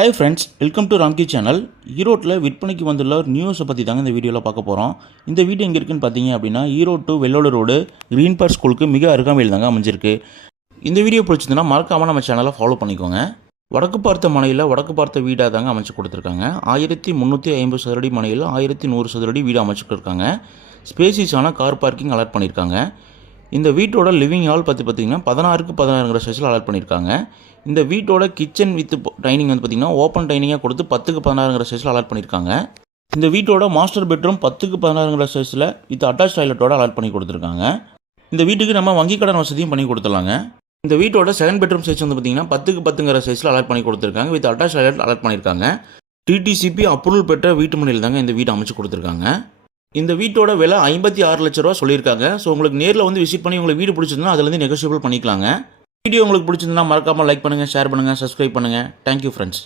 Hi friends, welcome to Ramki channel. ஈரோட்டில் விற்பனைக்கு வந்துள்ள ஒரு நியூஸை பற்றி தாங்க இந்த வீடியோவில் பார்க்க போகிறோம். இந்த வீடு எங்கே இருக்குன்னு பார்த்தீங்க அப்படின்னா, Erode to Vellode road green park ஸ்கூலுக்கு மிக அருகாமையில் தாங்க அமைஞ்சிருக்கு. இந்த வீடியோ பிடிச்சிருந்தனா மறக்காமல் நம்ம சேனலை ஃபாலோ பண்ணிக்கோங்க. வடக்கு பார்த்த மனையில் வடக்கு பார்த்த வீடாக தாங்க அமைச்சு கொடுத்துருக்காங்க. 1350 சதுரடி மனையில் 1100 சதுரடி வீடு அமைச்சுட்டு இருக்காங்க. ஸ்பேசிஸான கார் பார்க்கிங் அலாட் பண்ணியிருக்காங்க. இந்த வீட்டோட லிவிங் ஹால் பார்த்தீங்கன்னா 16க்கு 16 சைஸில் அலாட் பண்ணியிருக்காங்க. இந்த வீட்டோட கிச்சன் வித் டைனிங் வந்து பார்த்திங்கன்னா ஓப்பன் டைனிங்காக கொடுத்து 10க்கு 16 சைஸில் அலாட் பண்ணியிருக்காங்க. இந்த வீட்டோட மாஸ்டர் பெட்ரூம் 10க்கு 16 சைஸில் வித் அட்டாச் டாய்லெட்டோட அலாட் பண்ணி கொடுத்துருக்காங்க. இந்த வீட்டுக்கு நம்ம வங்கி கடன் வசதியும் பண்ணி கொடுத்துடலாங்க. இந்த வீட்டோட செகண்ட் பெட்ரூம் சைஸ் வந்து பார்த்திங்கன்னா 10க்கு 10 சைஸில் அலாட் பண்ணி கொடுத்துருக்காங்க. வித் அட்டாச் டாய்லெட் அலாட் பண்ணியிருக்காங்க. டிடிசிபி அப்ரூவல் பெற்ற வீட்டு மனையில் தாங்க இந்த வீடு அமைச்சு கொடுத்துருக்காங்க. இந்த வீட்டோட விலை 56 லட்ச ரூபா சொல்லியிருக்காங்க. ஸோ உங்களுக்கு நேரில் வந்து விசிட் பண்ணி உங்களுக்கு வீடு பிடிச்சிருந்தா அதுலேருந்து நெகோஷியபிள் பண்ணிக்கலாங்க. வீடியோ உங்களுக்கு பிடிச்சிருந்தா மறக்காமல் லைக் பண்ணுங்கள், ஷேர் பண்ணுங்கள், சப்ஸ்கிரைப் பண்ணுங்கள். Thank you friends.